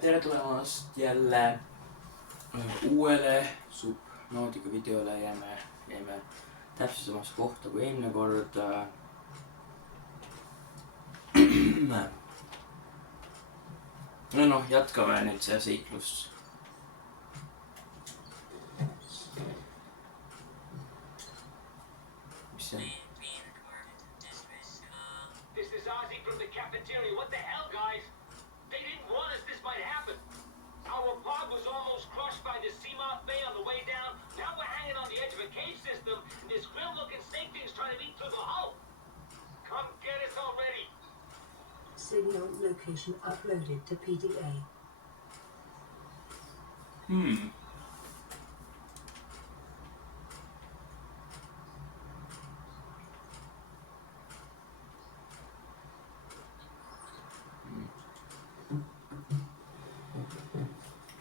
Tere tulemast jälle uuele Subnautica videole. Jäime täpselt samasse kohta kui eelmine kord. No, jätkame nüüd see seiklus. Mis see on? This is Ozzy from the cafeteria. What the hell, guys? They didn't warn us this might happen. Our pod was almost crushed by the Seamoth Bay on the way down. Now we're hanging on the edge of a cave system, and this grim-looking snake thing's trying to eat through the hull. Come get us already. Signal location uploaded to PDA.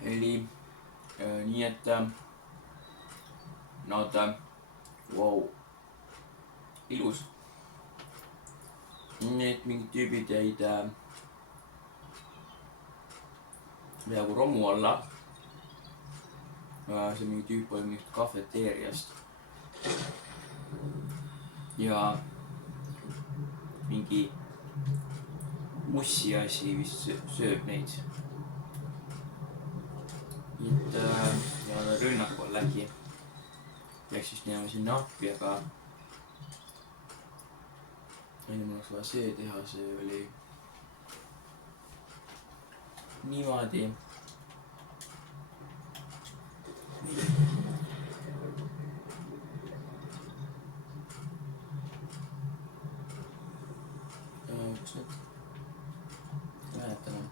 Eli nii, et wow, ilus. Need mingid tüübid jäid peaaegu romu alla. See mingi tüüp oli mingit kafeteeriast. Ja mingi mussi asi vist sööb neid. Ja rünnaku all äkki peaks vist minema sinna appi, aga enne mul oleks vaja see teha, see oli niimoodi. Kus need mäletan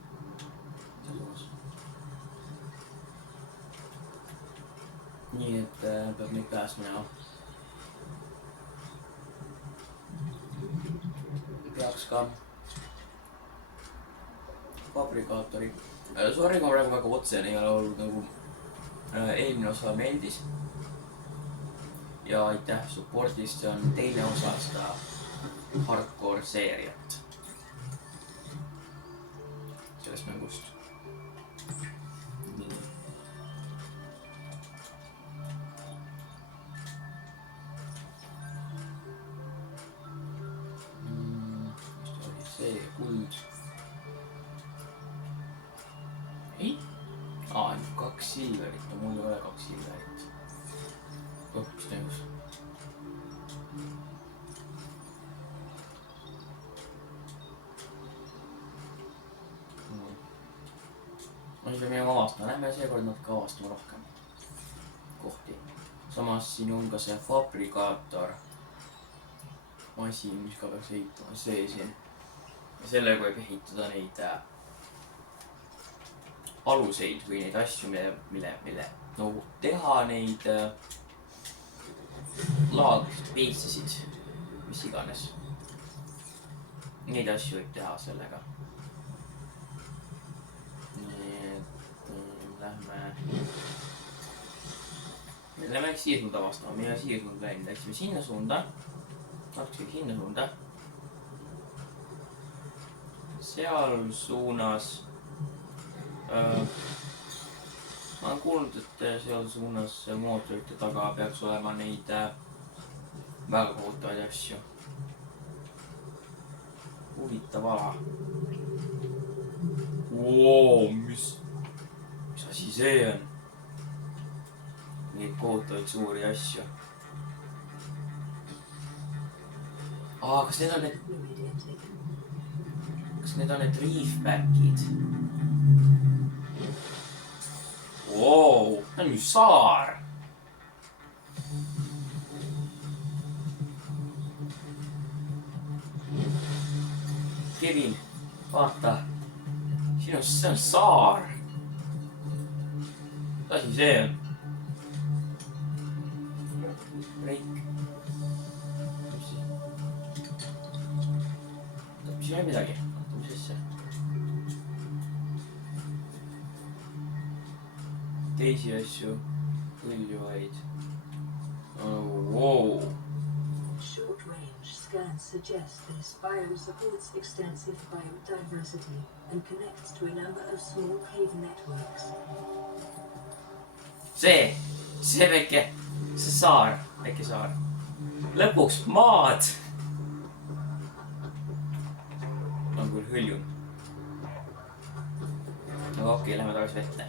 nii, et peab neid pääs minema. Peaks ka fabrikaatori. Sorry, kui praegu väga otsene ei ole olnud, nagu eelmine osa meeldis. Ja aitäh supportist, see on teine osa seda hardcore seeriat sellest mängust. See kuld. Ei? Nüüd 2 silverit, no mul ei ole 2 silverit. Mis toimus? Ma ei saa minema avastama, lähme seekord natuke avastama rohkem kohti. Samas siin on ka see fabrikaator masin, mis ka peaks ehitama, see siin. Ja sellega võib ehitada neid aluseid või neid asju, mille nagu teha neid laadpeitsesid, mis iganes. Neid asju võib teha sellega. Nii et lähme äkki siia suunda avastama, me ei ole siia suunda läinud, läksime sinna suunda. Natuke sinna suunda. Seal suunas ma olen kuulnud, et seal suunas mootorite taga peaks olema neid väga kohutavaid asju. Huvitav ala. Mis asi see on? Neid kohutavaid suuri asju. Kas need on need reefbackid? See on ju saar. Kevin, vaata. See on saar. Mis asi see on? Reik. Siin on midagi. Mis asja? Teisi asju, hõljuvaid. Short range scans suggest this biome supports extensive biodiversity. and connects to a number of small cave networks. see väike, see saar, väike saar. Lõpuks maad. On küll hõljun. Aga okei, lähme tagasi vette.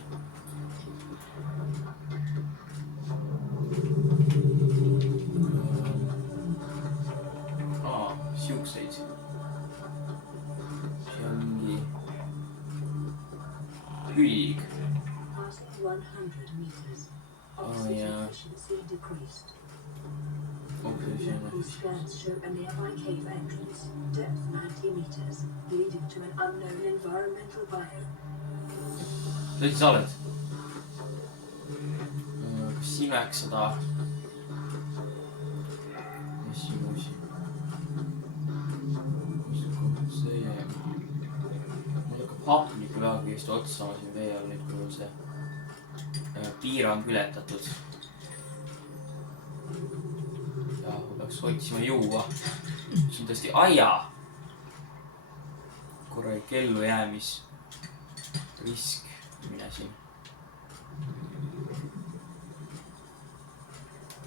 Siukseid. See ongi hülg. Passing 100 meters. Oh, Oxygen yeah. efficiency decreased. Oxygen. These scans show a nearby cave entrance, depth 90 meters, leading to an unknown environmental biome. Mis sa oled? Kas imeks seda? Mis sinu siin? See mul hakkab hapnikku väga kiiresti otsa saama siin vee all nüüd, kui on see piirang ületatud. Ja ma peaks otsima juua. See on tõesti aia. Korralik ellujäämisrisk. Mine siin.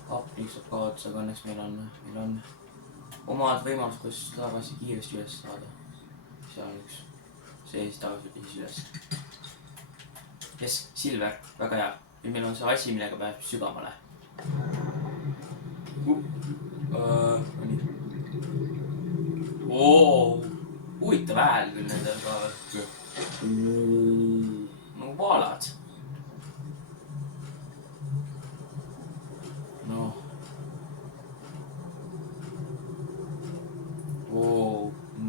Hapnik saab ka otsa, aga õnneks meil on omad võimalused, kus tagasi kiiresti üles saada. Seal on üks. See siis tagasi siis üles. Yes, silver, väga hea. Nüüd meil on see asi, millega pääseb sügavale. Nii. Huvitav hääl küll nendel ka. Nagu vaalad. Noh.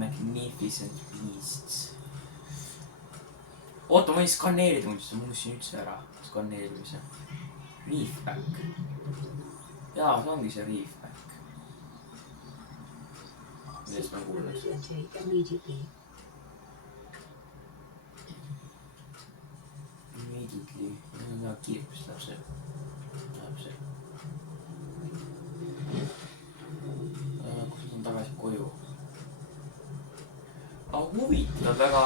Magnificent beasts. Oota, ma võin skanneerida muidugi, ma unustasin üldse ära skanneerimise. Reefback. Jaa, see ongi see reefback. Millest ma kuulen? Immediately. Ja kiirpist läheb see. Kus on tagasi koju? Aga huvitav väga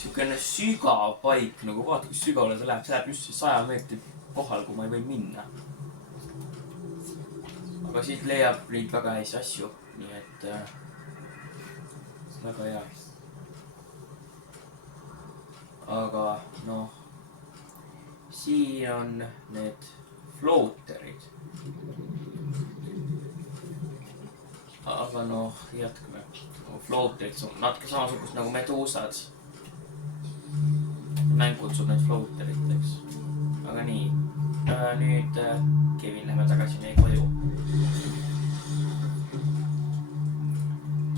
siukene sügav paik, nagu vaata, kus sügavale see läheb just 100 meetrit kohal, kui ma ei või minna. Aga siit leiab neid väga häid asju, nii et väga hea. Aga noh, siin on need floaterid. Aga noh, jätkame. Floaterid on natuke samasugust nagu meduusad. Mäng kutsub neid floateriteks. Aga nii, nüüd Kevin läheme tagasi meie koju.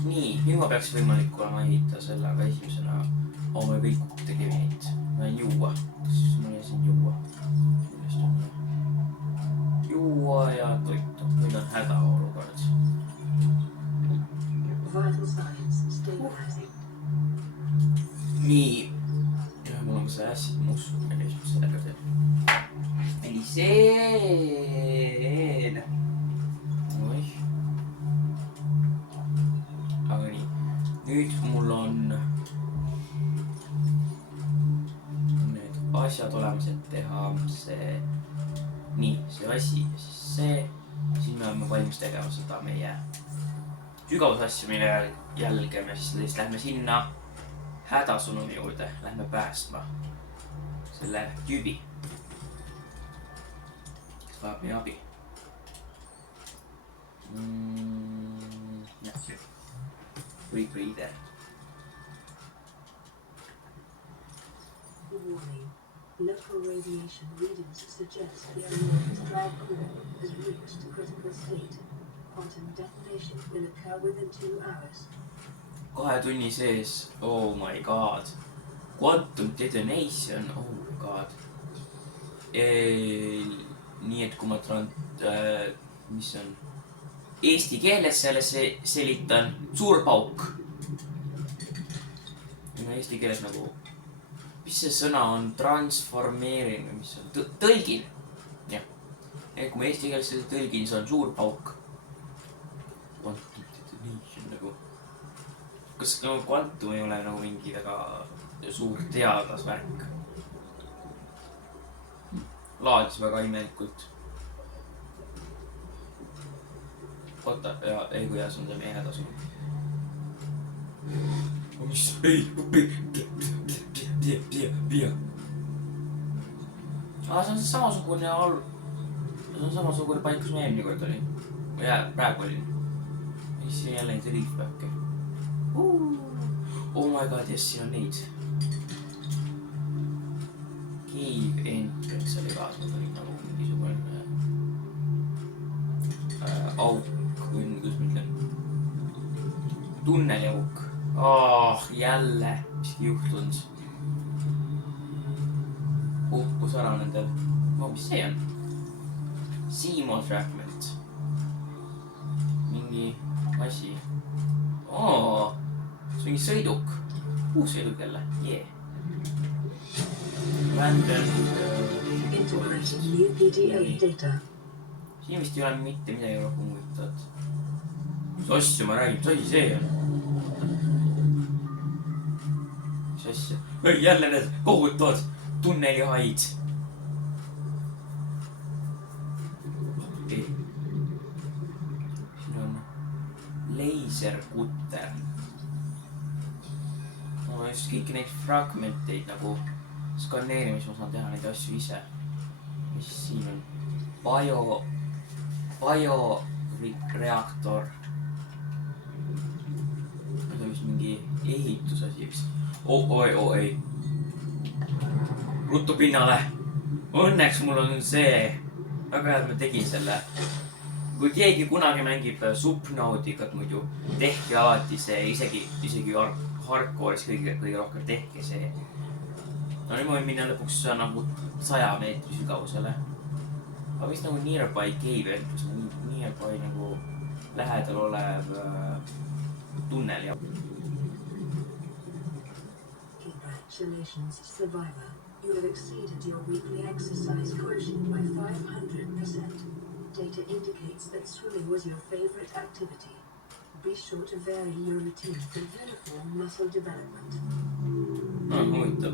Nii, nüüd ma peaks võimalik olema ehita selle, aga esimesena oma kõik kukkuda Kevinit. Ma võin juua. Kas mul jäi siin juua? Juua ja toitu. Nüüd on hädaolukord. Nii. Ja mul on see ässi mussu. Mis sellega teeb? Meliseen. Oih. Aga nii. Nüüd mul on need asjad olemas, et teha see. Nii, see asi ja siis see. Siis me oleme valmis tegema seda meie sügavusasja, mille jälge me siis lähme sinna hädasõnumi juurde. Lähme päästma selle tüübi, kes vajab meie abi. Free breather. Warning. Local radiation readings suggest the Orion's drive core has reached a critical state. Quantum detonation will occur within 2 hours. 2 tunni sees, oh my god. Quantum detonation, oh my god. Nii et kui ma mis on eesti keeles selle selitan, suur pauk. Eesti keeles nagu, mis see sõna on, transformeering, mis on, tõlgin. Jah, kui ma eesti keeles selle tõlgin, see on suur pauk. Quantum detonation nagu. Kas quantum ei ole nagu mingi väga suur teadlasvärk. Laadis väga imelikult. oota, ja ei kuidas on see meie hädasu. mis, ei, pia. See on samasugune see on samasugune paik, kus me eelmine kord oli. Praegu oli. Siis siin jälle neid riifbäkke. Oh my god, yes, siin on neid. Cave entrance oli ka, see oli nagu mingisugune auk või kuidas ma ütlen. Tunneliauk. Jälle miski juhtunud. Uppus ära nendel. Mis see on? Seamount fragment. Mingi asi. See mingi sõiduk. Uus sõiduk jälle. Yeah. Random. Siin vist ei ole mitte midagi rohkem huvitavat. Mis asju ma räägin? Mis asi see on? Mis asja? Jälle need kohutavad tunnelihaid. Siin on leiserkutter. Ma just kõiki neid fragmenteid nagu skaneerimis ma saan teha neid asju ise. Mis siin on? Bioreaktor. See on vist mingi ehitusasi vist. Oi. Ruttu pinnale. Õnneks mul on see. Väga hea, et ma tegin selle. Kui keegi kunagi mängib Subnauticat muidu, tehke alati see, isegi hardcore'is kõige rohkem tehke see. No nüüd ma võin minna lõpuks nagu 100 meetri sügavusele. Aga vist nagu nearby cave, nearby nagu lähedal olev tunnel ja... Congratulations, survivor. You have exceeded your weekly exercise quotient by 500%. Data indicates that swimming was your favorite activity. Be sure to vary your routine for uniform muscle development. Huvitav.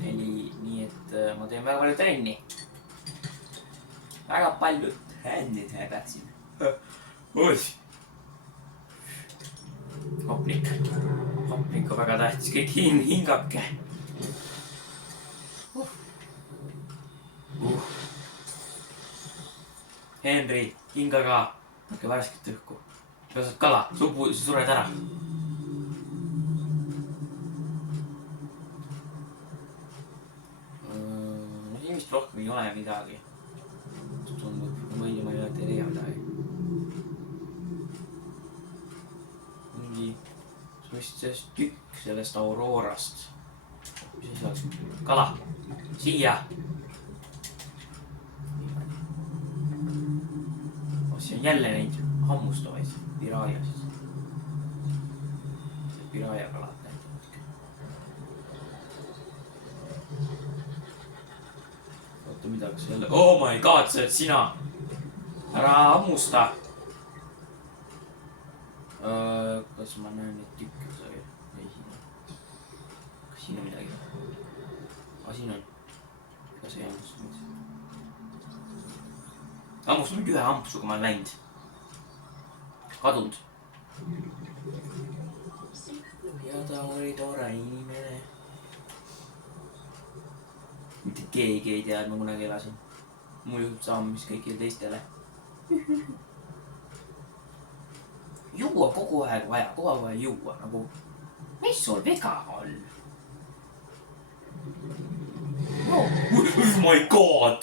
Nii et ma teen väga palju trenni. Väga palju trenni peaksin. Hapnik on väga tähtis, kõik hingake. Henry, hingaga, võtke värsket õhku. Sa saad kala, sa sured ära. Siin vist rohkem ei ole midagi. Tundub, ma ei tea midagi. Mingi, see on vist see tükk sellest Aurorast. Mis asi oleks? Kala, siia! Siin on jälle neid hammustavaid piraaja siis. Piraaja kalad näitavad. Oota, mida kas jälle... Oh my god, see oled sina! Ära hammusta! Kas ma näen neid tükke või? Ei, siin on. Kas siin on midagi? Siin on. Ega see ei hammusta midagi. Hammusta mingi ühe hampsuga ma olen läinud. Kadunud. Ja ta oli tore inimene. Mitte keegi ei tea, et ma kunagi elasin. Mul juhtub sama, mis kõikidele teistele. Juua kogu aeg vaja, kogu aeg vaja juua. Nagu, mis sul viga on? Oh my god!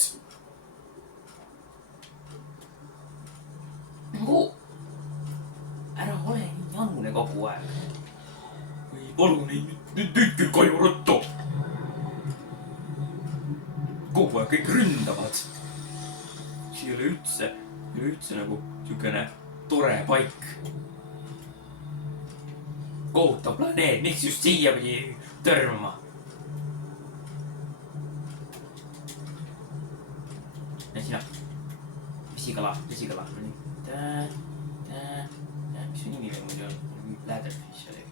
Ära ole nii janune kogu aeg. Või palun ei, nüüd kõik koju ruttu. Kogu aeg kõik ründavad. See ei ole üldse nagu siukene tore paik. Kohutav planeet, miks just siia pidi törmama? Ja sina. Vesikala. Mis su nimi veel muidu on? Bladderfish oli.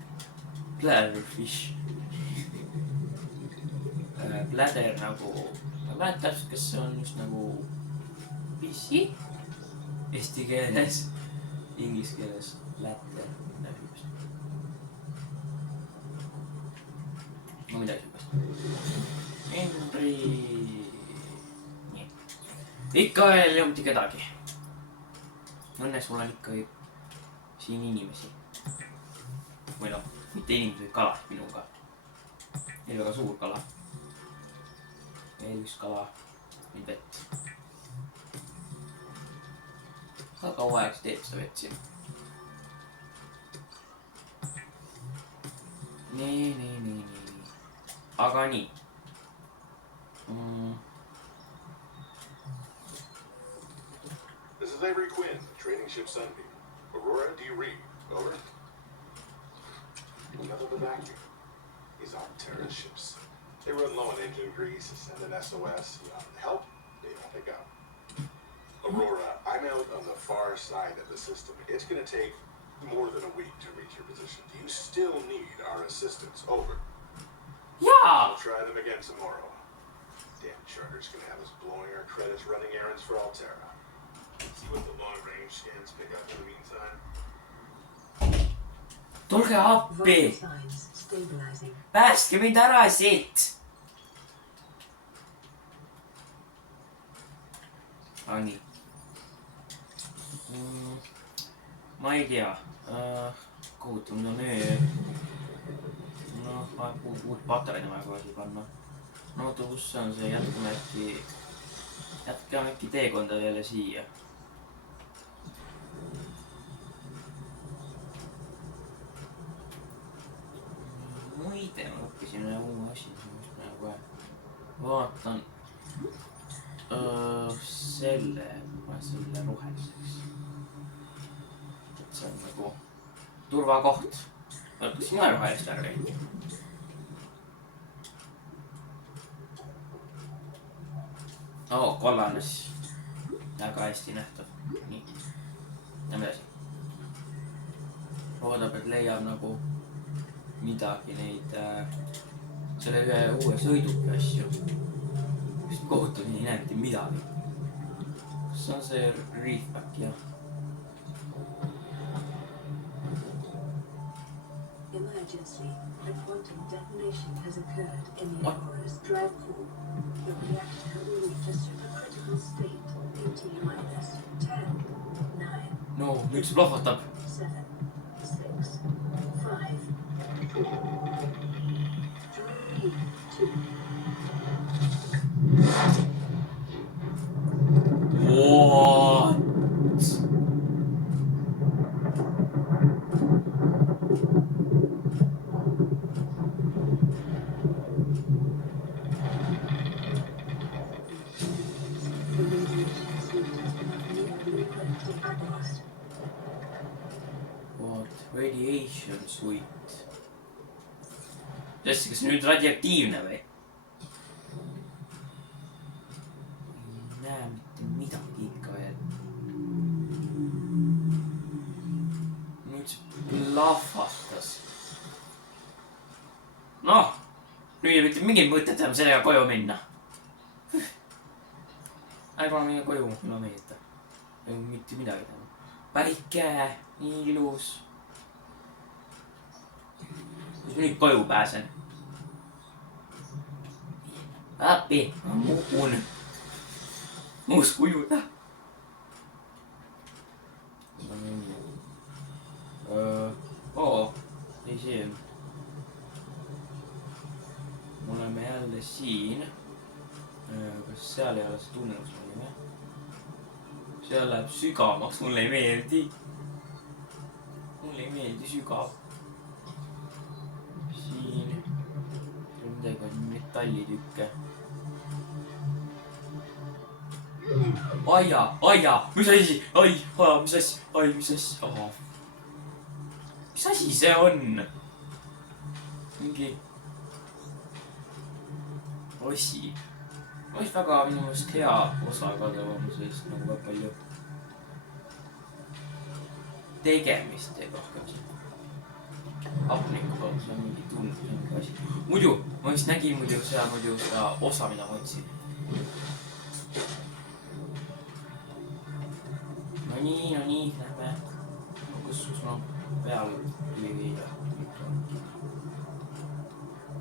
Bladderfish. läder nagu, ma ei mäleta täpselt, kas see on just nagu pissi eesti keeles, inglise keeles läder, midagi just. No midagi just. Henry... Nii. Ikka veel ei olnud kedagi. Õnneks mul on ikka siin inimesi. Või noh, mitte inimesed, kalad minuga. Meil väga suur kala. Veel üks kala. Nüüd vett. Ka kaua aega teeb seda vett siin. Nii. Aga nii. This is Avery Quinn, trading ship Sunbeam. Aurora D. Reed, over. Another the vacuum. These aren't Terra ships. They run low on engine grease, send an SOS. You want help? They don't pick up. Aurora, I'm out on the far side of the system. It's going to take more than a week to reach your position. Do you still need our assistance? Over. Yeah! We'll try them again tomorrow. Damn charter's going to have us blowing our credits running errands for Alterra. See what the long-range scans pick up in the meantime. Tulge appi! Vital signs stabilizing. Päästke mind ära siit! Nii. Ma ei tea. Kuhutu mul on noh, ma uut patareid vaja kohe panna. No oota, kus on see, jätkame äkki teekonda jälle siia. Muide, ma õppisin ühe uue asi, mis ma kohe vaatan selle roheliseks. Et see on nagu turvakoht. Õppisin ma rohelist värvi. Kollane siis. Väga hästi nähtav. Nii. Lähme edasi. Loodab, et leiab nagu midagi neid selle ühe uue sõiduki asju. Vist kohutav, ei näe mitte midagi. Kas on see Reefback, jah? Emergency. A quantum detonation has occurred in the Aurora's drive core. The reactor will reach a supercritical state. 10, 9. No, nüüd see plahvatab. 7, 6, 5, 4, 3, 2. What? Radiation suite. Tõesti, kas nüüd radioaktiivne või? Ei näe mitte midagi ikka veel. Nüüd see plahvatas. Noh, nüüd ei mitte mingit mõtet enam sellega koju minna. Ärga minna koju, ilma meieta. Ei ole mitte midagi teha. Päike, nii ilus. Kus ma nüüd koju pääsen? Appi, ma muhun. Muus kujuda. Ei see on. Me oleme jälle siin. Kas seal ei ole see tunnelus olime? Seal läheb sügavaks, mulle ei meeldi. Mulle ei meeldi sügav. Siin on midagi metallitükke. Aia, mis asi? Mis asi? Mis asi see on? Mingi osi. Ois väga minu meelest hea osaga tõemusest nagu väga palju tegemist teeb rohkem siin. hapnikku, see on mingi tund, see on mingi asi. muidu, ma vist nägin seda osa, mida ma otsin. no nii, lähme. kus ma peal tuli.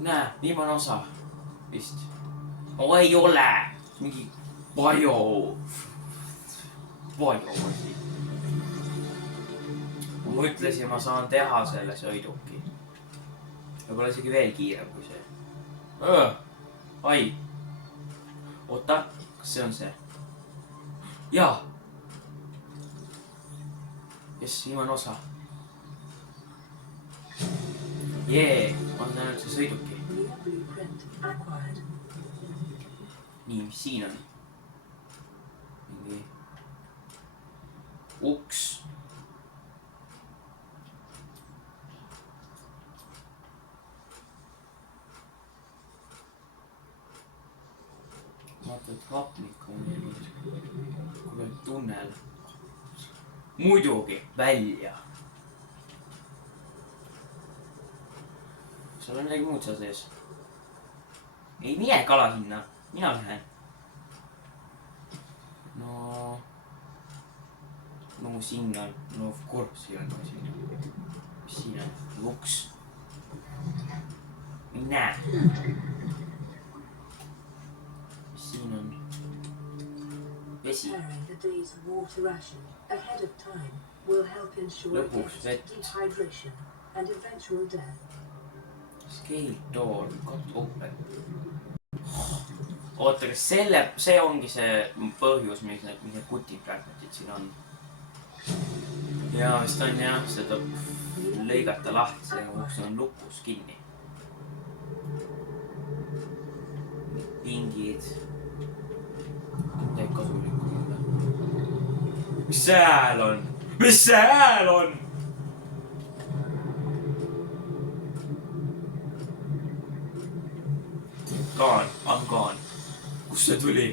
näe, viimane osa vist. ei ole, mingi Bio asi. kui ma ütlesin, ma saan teha selle sõiduki. võib-olla isegi veel kiirem kui see. ai. oota, kas see on see? jaa. jess, viimane osa. jee, ma saan üldse sõiduki. nii, mis siin on? mingi uks. vaata, et hapnik on kuule tunnel. muidugi, välja. seal on midagi muud seal sees. ei mine kala sinna, mina lähen. no sinna, no of course ei ole ka sinna. mis siin on? uks. ei näe. mis siin on? vesi. lõpuks vett. Scale door, cut open. oota, kas see ongi see põhjus, miks need kutid fragmentid siin on? jaa, vist on jah, seda lõigata lahti, see uks on lukus kinni. pingid. midagi kasulikku ei. mis see hääl on? mis see hääl on? Gone, I'm gone. kust see tuli?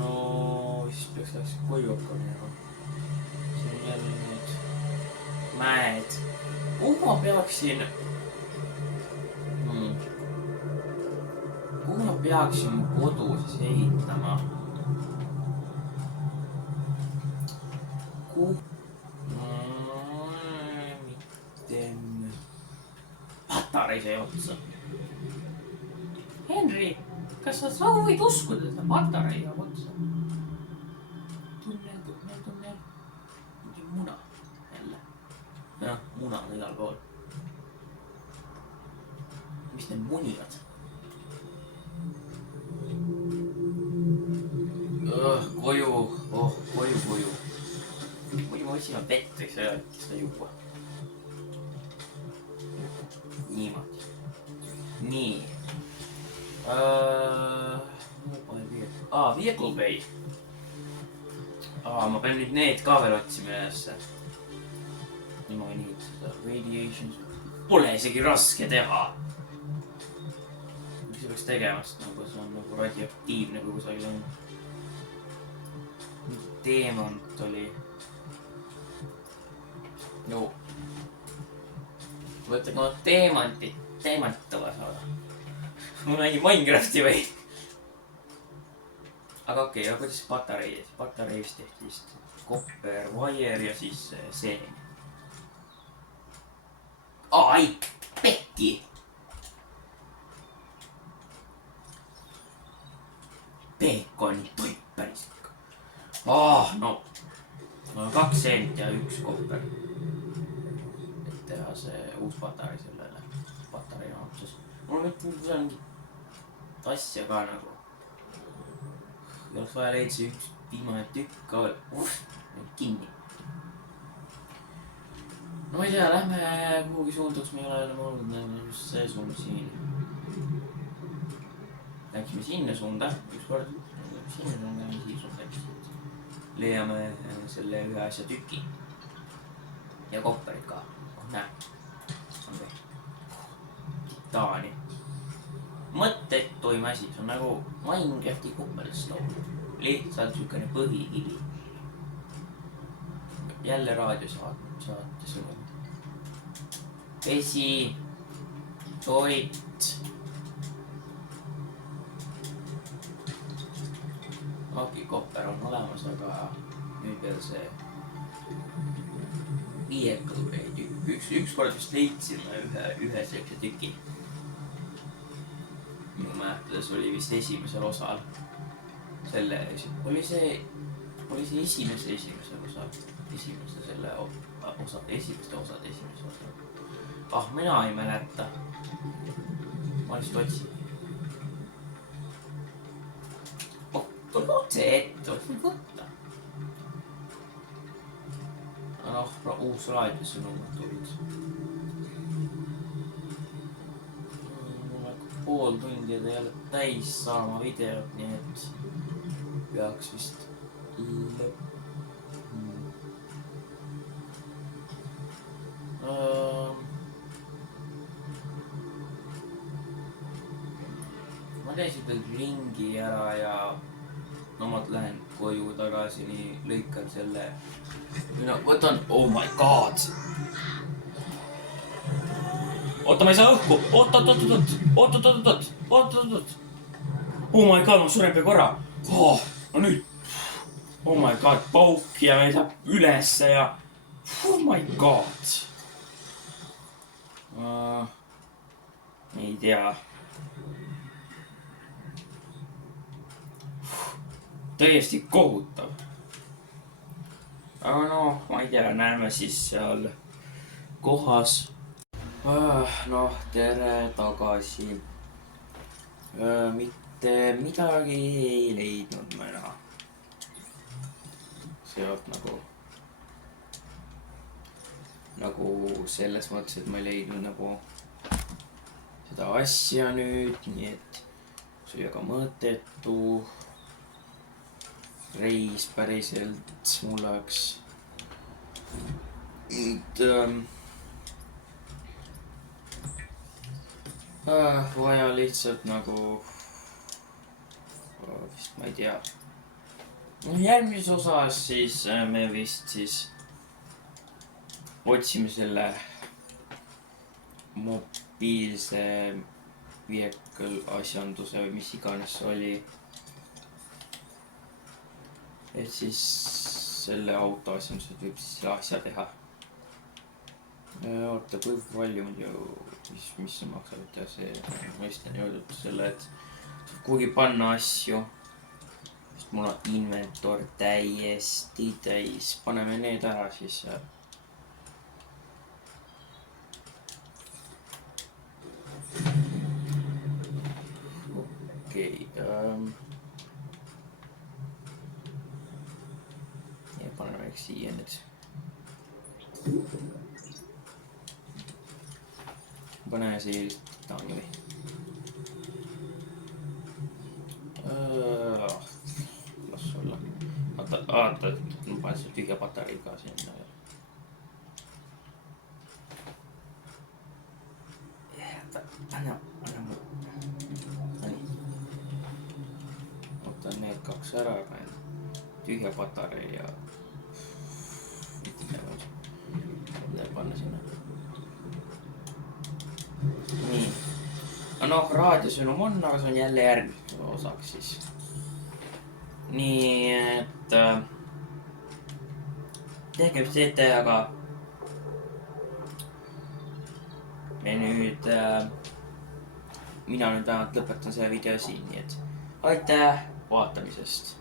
no siis peaks läks koju hakkama. siin on jälle need mäed. kuhu ma peaksin? kuhu ma peaksin mu kodu siis ehitama? kuhu? patarei sai otsa. Henry, kas sa võid uskuda, seda patarei jääb otsa? tunnel. mingi muna jälle. jah, muna on igal pool. mis need munivad? koju, koju. muidu ma otsima vett, võiks seda juua. niimoodi. nii. Vehicle Bay. ma pean nüüd need ka veel otsima ülesse. nii ma võin ehitada. Radiations. Pole isegi raske teha. mis see peaks tegema, sest nagu see on nagu radioaktiivne, kui kusagil on. teemant oli. no. võtta ka teemantava saada. ma mängin Minecrafti või? aga okei, aga kuidas patarei? patarei vist tehti vist copper wire ja siis seen. ai, pekki! peekoni toit päris ikka. no 2 seent ja 1 kopper. et teha see uus patarei sellele patarei jaotuses. mul on nüüd mingit asja ka nagu. oleks vaja leida see üks viimane tükk ka veel. kinni. no ma ei tea, lähme kuhugi suunda, kus me ei ole enam olnud, just see suund siin. Läksime sinna suunda ükskord, sinna suunda ja siis suunda läksime. leiame selle ühe asja tüki. ja kopperid ka. näe. titaani. mõttetuim asi, see on nagu Minecrafti Copperstone. lihtsalt siukene põhikivi. jälle raadiosaate sõnum. vesi, toit. hakikohver on olemas, aga nüüd veel see viiekõureid. ükskord vist leidsime ühe sellise tüki. minu mäletuses oli vist esimesel osal. oli see esimesel osal. esimeste osade esimesel osal. mina ei mäleta. ma lihtsalt otsin. tule otse ette, võid võtta. uus raadiosõnum on tulnud. Mul hakkab pool tundi jälle täis saama videot, nii et peaks vist ma käisin veel ringi ära ja no ma lähen koju tagasi, nii lõikan selle. võtan, oh my god. oota, ma ei saa õhku. oot. Oh my god, ma suren peaaegu ära. No nüüd. Oh my god, pauk ja me saab ülesse ja. Oh my god. Ei tea. Täiesti kohutav. Aga noh, ma ei tea, näeme siis seal kohas. Noh, tere tagasi. Mitte midagi ei leidnud ma enam. Sealt nagu selles mõttes, et ma ei leidnud nagu seda asja nüüd, nii et see oli väga mõõtetu reis päriselt mul oleks. Vaja lihtsalt nagu vist ma ei tea. järgmises osas siis me vist siis otsime selle mobiilse vehicle asjanduse või mis iganes see oli. Et siis selle auto asjandused võib siis selle asja teha. Oota, kui palju muidu, mis see maksab, ja see mõistan jõudnud selle, et kuhugi panna asju. Sest mul on inventor täiesti täis. Paneme need ära siis. Okei. Paneme eks siia nüüd. Paneme siia titaani või. Las olla. Oota, ma panen selle tühja patarei ka sinna. Anna mul. Võtan need kaks ära, tühja patarei ja panna sinna. Nii. Noh, raadiosõnum on, aga see on jälle järgmise osaks siis. Nii, et tehke mis teete, aga ja nüüd mina nüüd vähemalt lõpetan selle video siin, nii et aitäh vaatamisest.